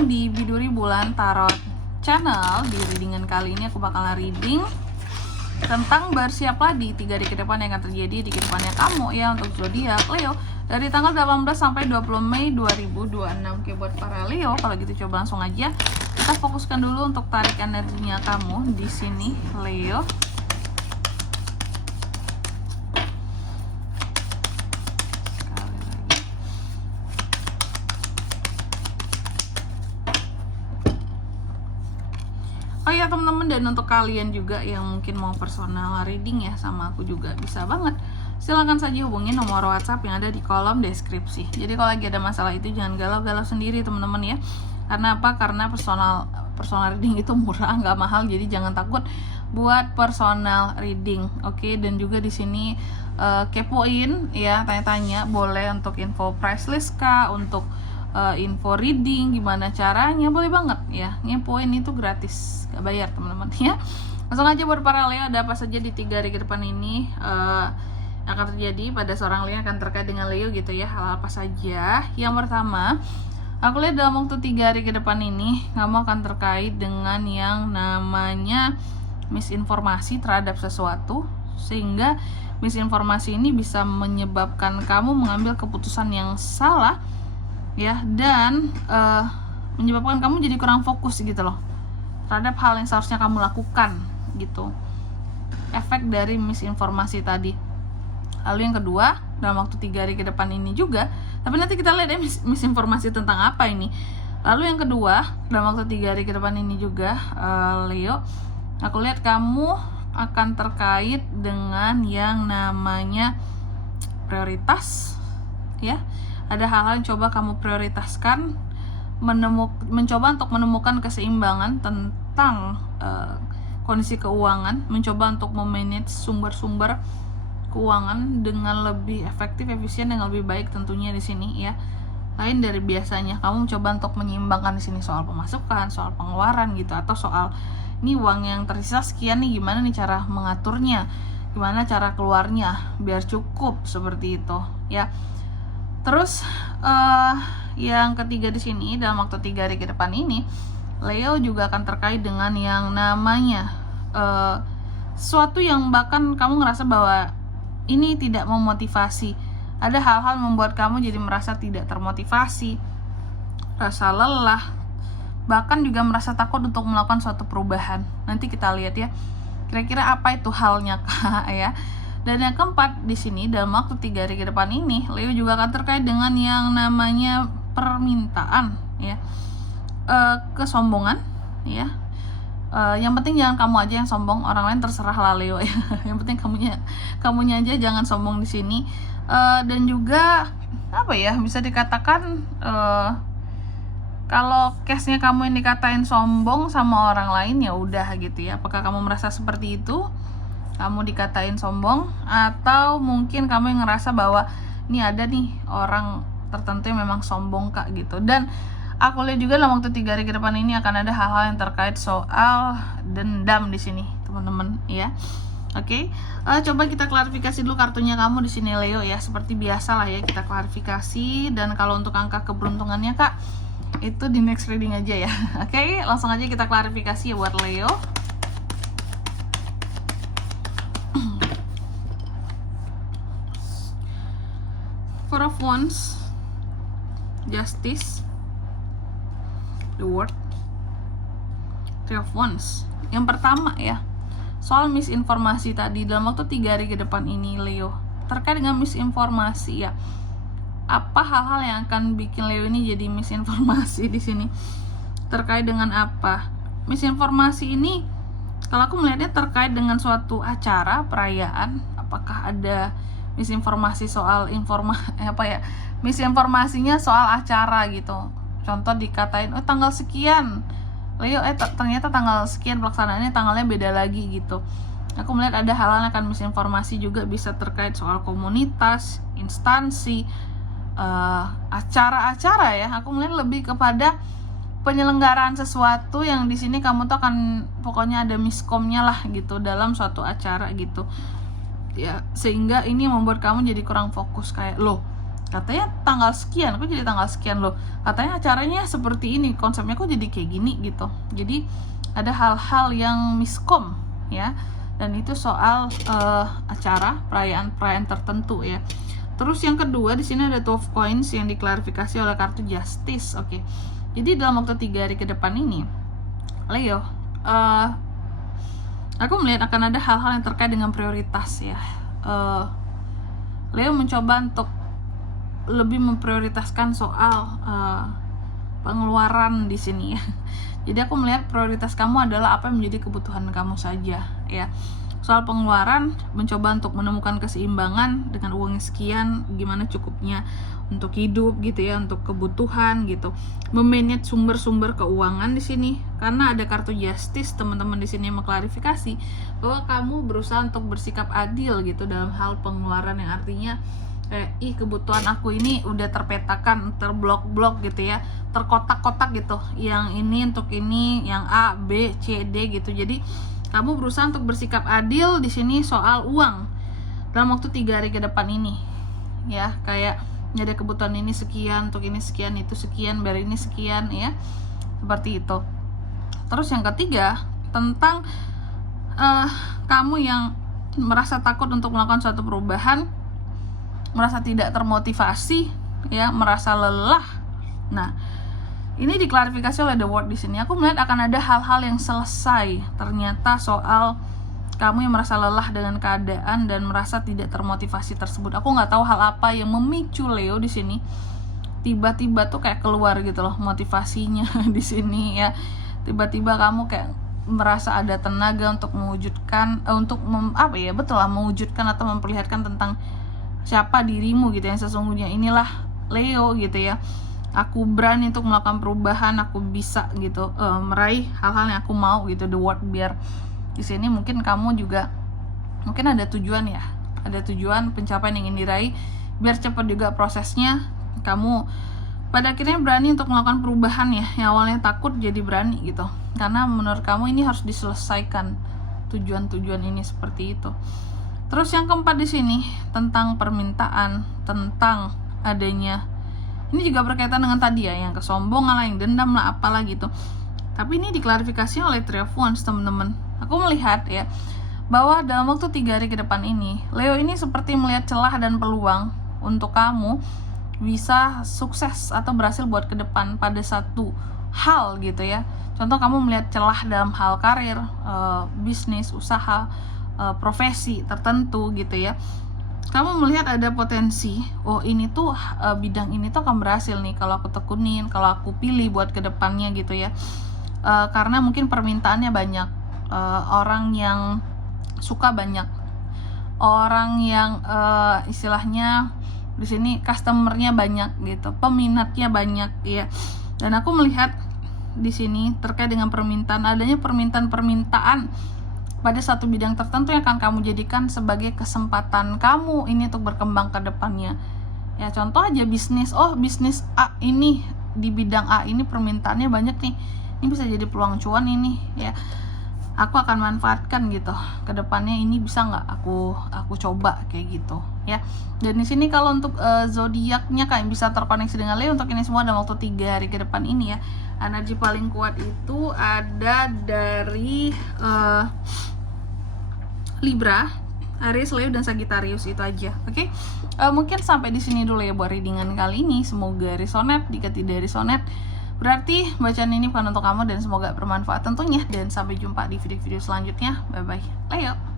datang di Biduri Bulan Tarot Channel. Di readingan kali ini aku bakalan reading tentang bersiaplah di 3 hari ke depan yang akan terjadi di kehidupannya kamu ya, untuk zodiak Leo dari tanggal 18 sampai 20 Mei 2026. Oke, buat para Leo, kalau gitu coba langsung aja kita fokuskan dulu untuk tarik energinya kamu di sini Leo. Oh ya teman-teman, dan untuk kalian juga yang mungkin mau personal reading ya sama aku juga bisa banget. Silahkan saja hubungi nomor WhatsApp yang ada di kolom deskripsi. Jadi kalau lagi ada masalah itu jangan galau-galau sendiri teman-teman ya. Karena apa? Karena personal reading itu murah, nggak mahal. Jadi jangan takut buat personal reading. Oke, dan juga di sini kepoin ya, tanya-tanya boleh untuk info price list kah, untuk info reading gimana caranya, boleh banget ya. Ngepoin itu gratis, gak bayar teman-teman ya. Langsung aja buat para Leo, ada apa saja di 3 hari ke depan ini akan terjadi pada seorang Leo, akan terkait dengan Leo gitu ya. Hal apa saja? Yang pertama, aku lihat dalam waktu 3 hari ke depan ini kamu akan terkait dengan yang namanya misinformasi terhadap sesuatu, sehingga misinformasi ini bisa menyebabkan kamu mengambil keputusan yang salah ya, dan menyebabkan kamu jadi kurang fokus gitu loh terhadap hal yang seharusnya kamu lakukan gitu, efek dari misinformasi tadi. Lalu yang kedua, dalam waktu 3 hari ke depan ini juga, tapi nanti kita lihat ya misinformasi tentang apa ini. Lalu yang kedua, dalam waktu 3 hari ke depan ini juga Leo, aku lihat kamu akan terkait dengan yang namanya prioritas ya. Ada hal-hal yang coba kamu prioritaskan, mencoba untuk menemukan keseimbangan tentang kondisi keuangan, mencoba untuk memanage sumber-sumber keuangan dengan lebih efektif, efisien, dan lebih baik tentunya di sini ya. Lain dari biasanya, kamu mencoba untuk menyeimbangkan di sini soal pemasukan, soal pengeluaran gitu, atau soal ini uang yang tersisa sekian nih, gimana nih cara mengaturnya, gimana cara keluarnya biar cukup, seperti itu ya. Terus yang ketiga di sini, dalam waktu 3 hari ke depan ini Leo juga akan terkait dengan yang namanya sesuatu yang bahkan kamu ngerasa bahwa ini tidak memotivasi. Ada hal-hal membuat kamu jadi merasa tidak termotivasi, rasa lelah, bahkan juga merasa takut untuk melakukan suatu perubahan. Nanti kita lihat ya, kira-kira apa itu halnya kak ya. Dan yang keempat di sini, dalam waktu 3 hari ke depan ini Leo juga akan terkait dengan yang namanya permintaan ya, kesombongan ya. Yang penting jangan kamu aja yang sombong, orang lain terserah lah Leo ya. Yang penting kamunya aja jangan sombong di sini. Dan juga apa ya, bisa dikatakan kalau case-nya kamu yang dikatain sombong sama orang lain ya udah gitu ya. Apakah kamu merasa seperti itu? Kamu dikatain sombong, atau mungkin kamu yang ngerasa bahwa ini ada nih orang tertentu yang memang sombong kak gitu. Dan aku lihat juga dalam waktu 3 hari ke depan ini akan ada hal-hal yang terkait soal dendam di sini teman-teman ya. Oke, coba kita klarifikasi dulu kartunya kamu di sini Leo ya. Seperti biasa lah ya, kita klarifikasi. Dan kalau untuk angka keberuntungannya kak, itu di next reading aja ya. Oke, langsung aja kita klarifikasi ya buat Leo. Four of Wands, Justice, the World, Three of Wands. Yang pertama ya, soal misinformasi tadi dalam waktu 3 hari ke depan ini Leo, terkait dengan misinformasi ya. Apa hal-hal yang akan bikin Leo ini jadi misinformasi di sini? Terkait dengan apa? Misinformasi ini kalau aku melihatnya terkait dengan suatu acara, perayaan. Apakah ada misinformasi soal misinformasinya soal acara gitu. Contoh dikatain tanggal sekian Leo, ternyata tanggal sekian pelaksanaannya tanggalnya beda lagi gitu. Aku melihat ada hal-hal yang akan misinformasi juga, bisa terkait soal komunitas, instansi, acara-acara ya. Aku melihat lebih kepada penyelenggaraan sesuatu yang di sini kamu tuh akan pokoknya ada miskomnya lah gitu dalam suatu acara gitu ya, sehingga ini membuat kamu jadi kurang fokus, kayak loh katanya tanggal sekian, kok jadi tanggal sekian loh, katanya acaranya seperti ini, konsepnya kok jadi kayak gini gitu. Jadi ada hal-hal yang miskom ya, dan itu soal acara perayaan tertentu ya. Terus yang kedua di sini ada 12 coins yang diklarifikasi oleh kartu Justice. Oke. Jadi dalam waktu 3 hari ke depan ini, Leo, aku melihat akan ada hal-hal yang terkait dengan prioritas ya. Leo mencoba untuk lebih memprioritaskan soal pengeluaran di sini ya. Jadi aku melihat prioritas kamu adalah apa yang menjadi kebutuhan kamu saja ya. Soal pengeluaran, mencoba untuk menemukan keseimbangan dengan uang sekian, gimana cukupnya untuk hidup gitu ya, untuk kebutuhan gitu. Memanage sumber-sumber keuangan di sini, karena ada kartu Justice, teman-teman di sini mengklarifikasi bahwa kamu berusaha untuk bersikap adil gitu dalam hal pengeluaran, yang artinya kebutuhan aku ini udah terpetakan, terblok-blok gitu ya, terkotak-kotak gitu. Yang ini untuk ini, yang A, B, C, D gitu. Jadi kamu berusaha untuk bersikap adil di sini soal uang dalam waktu 3 hari ke depan ini ya. Kayak ada kebutuhan ini sekian, untuk ini sekian, itu sekian, bayar ini sekian ya, seperti itu. Terus yang ketiga tentang kamu yang merasa takut untuk melakukan suatu perubahan, merasa tidak termotivasi ya, merasa lelah. Nah, ini diklarifikasi oleh The World di sini. Aku melihat akan ada hal-hal yang selesai ternyata soal kamu yang merasa lelah dengan keadaan dan merasa tidak termotivasi tersebut. Aku nggak tahu hal apa yang memicu Leo di sini. Tiba-tiba tuh kayak keluar gitu loh motivasinya di sini ya. Tiba-tiba kamu kayak merasa ada tenaga untuk mewujudkan, mewujudkan atau memperlihatkan tentang siapa dirimu gitu yang sesungguhnya. Inilah Leo gitu ya. Aku berani untuk melakukan perubahan, aku bisa gitu meraih hal-hal yang aku mau gitu. The World, biar di sini mungkin kamu juga mungkin ada tujuan ya, ada tujuan pencapaian yang ingin diraih, biar cepat juga prosesnya. Kamu pada akhirnya berani untuk melakukan perubahan ya, yang awalnya takut jadi berani gitu, karena menurut kamu ini harus diselesaikan tujuan-tujuan ini, seperti itu. Terus yang keempat di sini tentang permintaan, tentang adanya, ini juga berkaitan dengan tadi ya, yang kesombongan lah, yang dendam lah, apalah gitu. Tapi ini diklarifikasi oleh Three of Wands, teman-teman. Aku melihat ya, bahwa dalam waktu 3 hari ke depan ini, Leo ini seperti melihat celah dan peluang untuk kamu bisa sukses atau berhasil buat ke depan pada satu hal gitu ya. Contoh, kamu melihat celah dalam hal karir, bisnis, usaha, profesi tertentu gitu ya. Kamu melihat ada potensi, oh ini tuh bidang ini tuh akan berhasil nih kalau aku tekunin, kalau aku pilih buat kedepannya gitu ya. Karena mungkin permintaannya banyak, orang yang suka banyak, orang yang istilahnya di sini customernya banyak gitu, peminatnya banyak ya. Dan aku melihat di sini terkait dengan permintaan, adanya permintaan pada satu bidang tertentu yang akan kamu jadikan sebagai kesempatan kamu ini untuk berkembang ke depannya. Ya contoh aja bisnis, bisnis A ini, di bidang A ini permintaannya banyak nih. Ini bisa jadi peluang cuan ini ya. Aku akan manfaatkan gitu. Ke depannya ini bisa nggak aku coba kayak gitu ya. Dan di sini kalau untuk zodiaknya kayak bisa terkoneksi dengan Leo, untuk ini semua dalam waktu 3 hari ke depan ini ya. Energi paling kuat itu ada dari Libra, Aries, Leo, dan Sagittarius. Itu aja. Oke. Mungkin sampai di sini dulu ya buat readingan kali ini. Semoga resonate. Jika tidak resonate, berarti bacaan ini bukan untuk kamu, dan semoga bermanfaat tentunya. Dan sampai jumpa di video-video selanjutnya. Bye bye Leo.